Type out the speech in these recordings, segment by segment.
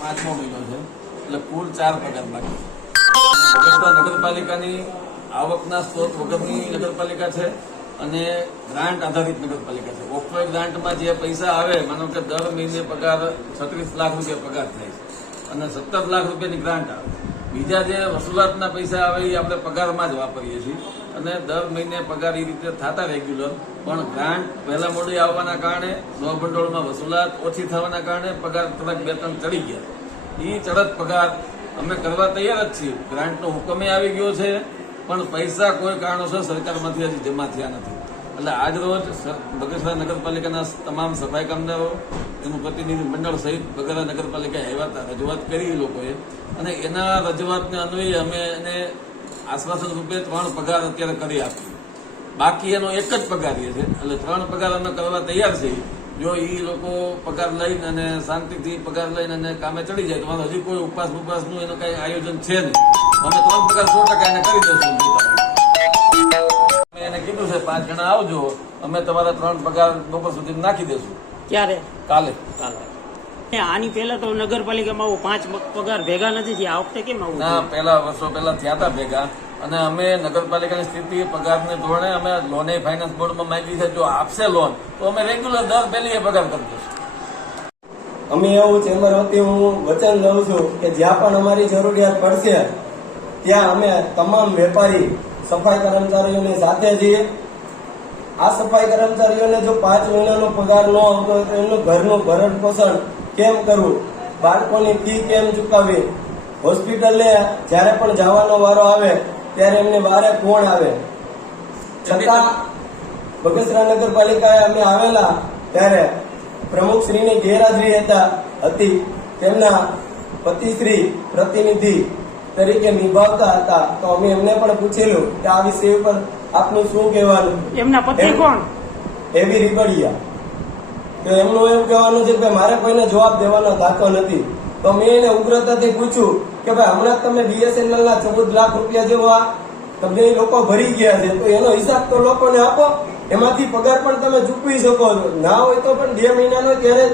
5મો મહિનો છે એટલે કુલ 4 પગાર બાકી છે। બગસરા નગરપાલિકાની આવકના સ્ત્રોત વગરની નગરપાલિકા છે અને ગ્રાન્ટ આધારિત નગરપાલિકા છે। ઓક્ટ્રોય ગ્રાન્ટમાં જે પૈસા આવે, માનો કે દર મહિને પગાર 36 લાખ રૂપિયા પગાર થાય છે અને 17 લાખ રૂપિયાની ગ્રાન્ટ આવે। બીજા જે વસૂલાતના પૈસા આવે એ આપણે પગારમાં જ વાપરીએ છીએ અને દર મહિને પગાર એ રીતે થતા રેગ્યુલર, પણ ગ્રાન્ટ પહેલા મોડી આવવાના કારણે નવભંડોળમાં વસૂલાત ઓછી થવાના કારણે પગાર થોડાક 2-3 ચડી ગયા। એ ચડત પગાર અમે કરવા તૈયાર જ છીએ। ગ્રાન્ટનો હુકમે આવી ગયો છે પણ પૈસા કોઈ કારણોસર સરકારમાંથી હજી જમા થયા નથી। એટલે આજ રોજ બગસરા નગરપાલિકાના તમામ સફાઈ કામદારો, એનું પ્રતિનિધિ મંડળ સહિત બગસરા નગરપાલિકા આવ્યા હતા, રજૂઆત કરી લોકોએ અને એના રજૂઆતને અન્વયે અમે એને આશ્વાસન રૂપે 3 પગાર અત્યારે કરી આપી। બાકી એનો એક જ પગાર છે એટલે 3 પગાર અમે કરવા તૈયાર છીએ। જો એ લોકો પગાર લઈને અને શાંતિથી પગાર લઈને અને કામે ચડી જાય તો હજી કોઈ ઉપવાસનું એનું કઈ આયોજન છે નહીં। અમે 3 પગાર 100% એને કરી દઈશું। એને કીધું છે 5 જણા આવજો, અમે તમારા 3 પગાર બપોર સુધી નાખી દેશું। ક્યારે? કાલે। આની પહેલા તો નગરપાલિકામાં 5 પગાર ભેગા નથી થયા, આ વખતે કેમ આવું? ના, વર્ષો પહેલા થયા હતા ભેગા અને અમે નગરપાલિકાની સ્થિતિ પગારને ધોરણે અમે લોન ફાઇનાન્સ બોર્ડમાં માંગી છે। જો આપશે લોન તો અમે રેગ્યુલર દર પહેલી પગાર કરી દઈશું। અમે એવું ચેમ્બર વતી હું વચન લઉં છું કે જ્યાં પણ અમારી જરૂરિયાત પડશે ત્યાં અમે તમામ વેપારી સફાઈ કર્મચારીઓની સાથે છીએ। આ સફાઈ કર્મચારીઓને જો 5 મહિનાનો પગાર ન આવતો હોય તો એમનું ઘરનું ભરણ પોષણ કેમ કરવું, બાળકોની ફી કેમ ચૂકવવી, હોસ્પિટલે જ્યારે પણ જવાનો વારો આવે ત્યારે એમને બારે કોણ આવે। છતાં બગસરા નગરપાલિકાએ અમે આવેલા ત્યારે પ્રમુખશ્રીની ગેરહાજરી હતી, તેમના પતિશ્રી પ્રતિનિધિ તરીકે નિભાવતા હતા। તો અમે એમને પણ પૂછેલું કે આ વિષય ઉપર આપનું શું કહેવાનું? એમના પતિ કોણ? એવી રીબડિયા। તો એમનું એવું કહેવાનું છે કે મારે કોઈને જવાબ દેવાનો થતો નથી। તો મેં એને ઉગ્રતાથી પૂછ્યું કે ભાઈ હમણાં તમે BSNL ના 14 લાખ રૂપિયા જેવા તમને એ લોકો ભરી ગયા છે, તો એનો હિસાબ તો લોકોને આપો, એમાંથી પગાર પણ તમે ચૂકવી શકો છો। ના હોય તો પણ 2 મહિનાનો ત્યારે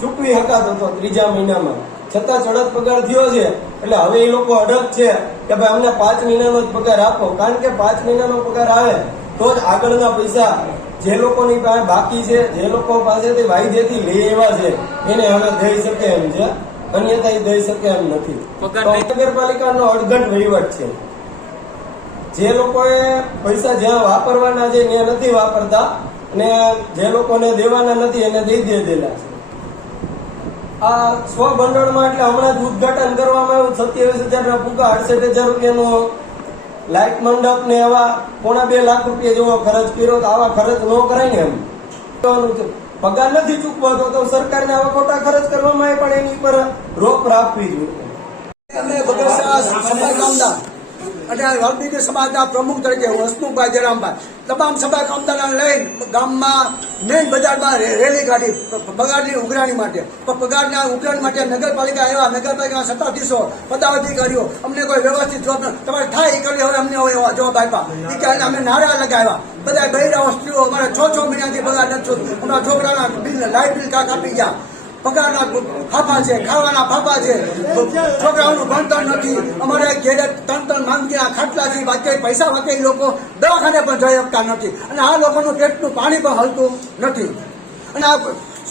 ચૂકવી શકાતો હતો 3જા મહિનામાં, છતાં ચડત પગાર થયો છે। એટલે હવે એ લોકો અડગ છે કે ભાઈ અમને 5 મહિનાનો જ પગાર આપો, કારણ કે 5 મહિનાનો પગાર આવે તો જ આગળના પૈસા જે લોકોની પાસે બાકી છે, જે લોકો પાસેથી વાયદેથી લઈ આવ્યા છે એને હવે દઈ શકે એમ છે, અન્યથા દઈ શકે એમ નથી। નગરપાલિકાનો અડધટ વહીવટ છે। જે લોકોએ પૈસા જ્યાં વાપરવાના છે ત્યાં નથી વાપરતા અને જે લોકોને દેવાના નથી એને દઈ દેલા છે। આ સ્વભંડોળમાં એટલે હમણાં જ ઉદઘાટન કરવામાં આવ્યું 27,000 ફૂગા, 68,000 રૂપિયાનો લાઇટ મંડપ ને એવા 1.5 લાખ રૂપિયા જેવો ખર્ચ કર્યો। તો આવા ખર્ચ ન કરાય ને એમ પગાર નથી ચૂકવાતો તો સરકારને આવા ખોટા ખર્ચ કરવામાં આવે પણ એની પર રોક રાખવી જોઈએ। અમે બગસરા સફાઈ કામદાર અને વાલ્મીકી સમાજના પ્રમુખ તરીકે હસમુખભાઈ જયરામભાઈ તમામ સફાઈ કામદારોને લઈને ગામમાં મેઇન બજારમાં રેલી કાઢી પગારની ઉઘરાણી માટે। પણ પગારના ઉઘરાણી માટે નગરપાલિકા આવ્યા, નગરપાલિકાના સત્તાધીશો પદાધિકારીઓ અમને કોઈ વ્યવસ્થિત જવાબ તમારે થાય એ કરી હવે અમને જવાબ આપ્યા એ કે અમે નારા લગાવ્યા। બધા બહેરાઓ સ્ત્રીઓ અમારે 6 મહિનાથી પગાર નથી, અમારા છોકરાના બિલ લાઇટ બિલ કાપી ગયા, પગારના ફાફા છે, ખાવાના ફાફા છે, છોકરાઓનું ભણતર નથી, અમારે ઘેરે 3 માંગીના ખાટલા છે, બાકી પૈસા વાકે લોકો દવાખાને પણ જઈ શકતા નથી અને આ લોકોનું પેટનું પાણી પણ હલતું નથી। અને આ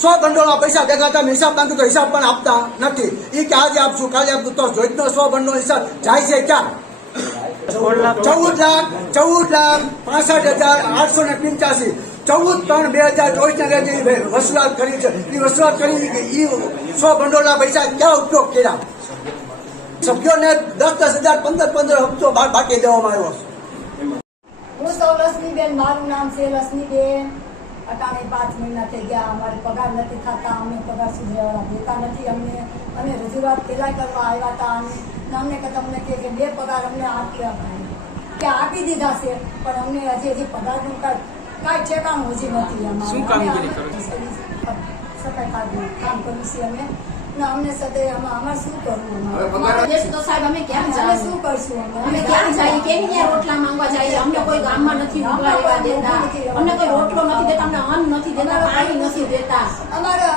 100 ભંડોળમાં પૈસા દેખાતા તમે હિસાબ માંગ્યું તો હિસાબ પણ આપતા નથી। એ કે આજે આપશું કાલે આપશું, તો જોઈતનો 100 ભંડોળ હિસાબ જાય છે ક્યાં? 14,65,885 14/3/2024 વસૂલાત કરી છે। એ વસૂલાત કરી એ 100 ભંડોળના પૈસા ક્યાં ઉપયોગ કર્યા? સભ્યોને 10,000 15 હપ્તો બાકી દેવામાં આવ્યો છે। હું સૌ લક્ષ્મીબેન, મારું નામ છે લક્ષ્મીબેન। અટાણે 5 મહિના થઈ ગયા, અમારે પગાર નથી થતા, અમે પગાર સુધી દેતા નથી। અમે રજૂઆત પેલા કરવા આવ્યા હતા અને અમને કે તમને કે 2 પગાર અમને આપી દીધા છે, પણ અમને હજી પગારનું કાંઈ ઠેકાણું હજી નથી। શું કામગીરી કરો છો? સફાઈ કામ કર્યું છે અમે, અમને સાથે અમારે શું કરવું? તો સાહેબ અમે ક્યાં જાય? શું કરશું? અમે ક્યાં જાય? કેવી રીતે રોટલા માંગવા જાય? અમને કોઈ ગામમાં નથી ઉભા રહેવા દેતા, અમને કોઈ રોટલો નથી દેતા, અમને અન્ન નથી દેતા, પાણી નથી દેતા। અમારે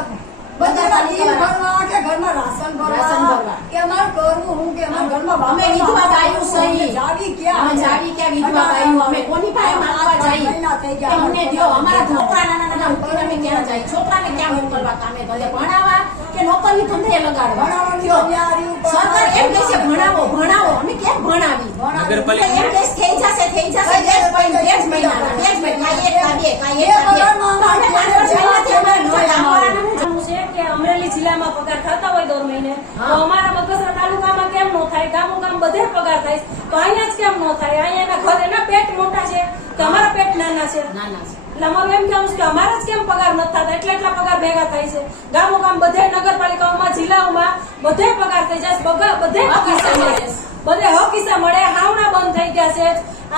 બધા બિલ ભરવા કે ઘરમાં રાશન રાશન ભરવા ભરવા. કે અમારે કરવું હું કે અમારા ઘરમાં અમે વિધવા બાયું સહી. જાવી ક્યાં અમે જાવી ક્યાં વિધવા બાયું? અમે કોની પાસે માંગવા જઈએ? મહિના થઈ કે ગયા. અમને દ્યો. અમારા છોકરા નાના મૂકીને અમે ક્યાં જાય? છોકરાને ક્યાં મોકલવા કામે ભલે ભણાવવા કે નોકરી ધંધે લગાડવા? ભણાવવાની કયો? તૈયારી ઉપર સરકાર એમ કહે છે ભણાવો ભણાવો. અમે કેમ ભણાવી? નગરપાલિકા એમ કહે છે, થઈ જશે બે જ મહિનાના. કાંઈ એક કાંઈ બે, કાંઈ એક કાંઈ બે. તો અમે 5 મહિનાથી અમે ગામવાળાને શું છે કે અમરેલી જિલ્લામાં પગાર થતા હોય દર મહિને તો અમારા બગસરા તાલુકામાં કેમ નો થાય? ગામો ગામ બધે પગાર થાય તો અહીંયા જ કેમ નો થાય? અહીંયા ઘર એના પેટ મોટા છે કે અમારા પેટ નાના છે? નાના છે. એટલે અમારું એમ કેવું છે કે અમારા જ કેમ પગાર નથી થતા? એટલા પગાર ભેગા થાય છે. ગામો ગામ બધે નગરપાલિકાઓમાં જિલ્લાઓમાં બધે પગાર થઈ જાય છે. બધે કિસ્સા મળે છે. બધે કિસ્સા મળે. હાવણા બંધ થઈ ગયા છે.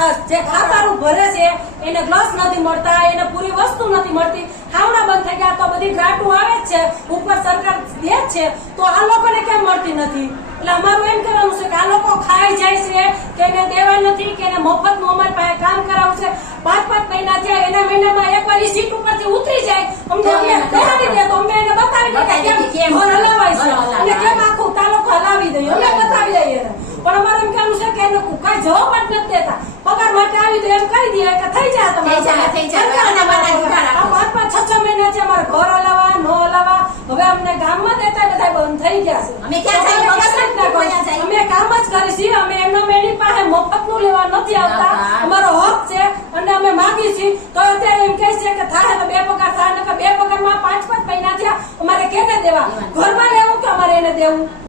આ જે ખાતારું ભરે છે એને ગ્લાસ નથી મળતા, એને પૂરી વસ્તુ નથી મળતી. હાવણા બંધ થઈ ગયા તો બધી ગ્રાન્ટો આવે જ છે, ઉપર સરકાર દે જ છે, તો આ લોકોને કેમ મળતી નથી? એટલે અમારું એમ કહેવાનું છે કે આ લોકો ખાઈ જાય છે કે એને દેવા નથી કે એને મફતનું અમારી પાસે કામ કરાવવું છે. 5 મહિના થયા, એના મહિનામાં એકવાર ઈ સીટ ઉપરથી ઉતરી જાય, અમને કરાવી દે તો અમે એને બતાવી દઈએ કે કેમ ઘર હલાવાય છે અને કેમ આખું તાલુકો હલાવી દઈએ, અમે બતાવી દઈએ એને. પણ અમારું એમ કહેવાનું છે કે એને કઈ જવાબ જ નથી દેતા. પગાર માટે આવી તો એમ કહી દઈએ કે થઈ જાય થઈ જાય. આના માટે ઉભા રાખો. 5-6 મહિના છે અમારે ઘર હલાવા ન હલાવા. હવે અમને ગામમાં દેતા બધા બંધ થઈ ગયા છે. અમે ક્યાં જઈએ? બગસરા જ ના કોઈ જાય. અમે કામ જ કરી છીએ. અમે એની પાસે મફતનું લેવા નથી આવતા. અમારો હક છે અને અમે માંગી છીએ. તો અત્યારે એમ કહે છે કે થાય તો 2 પગાર થાય, નકર 2 પગારમાં 5 મહિના થયા અમારે કેને દેવા? ઘરમાં રહેવું કે અમારે એને દેવું?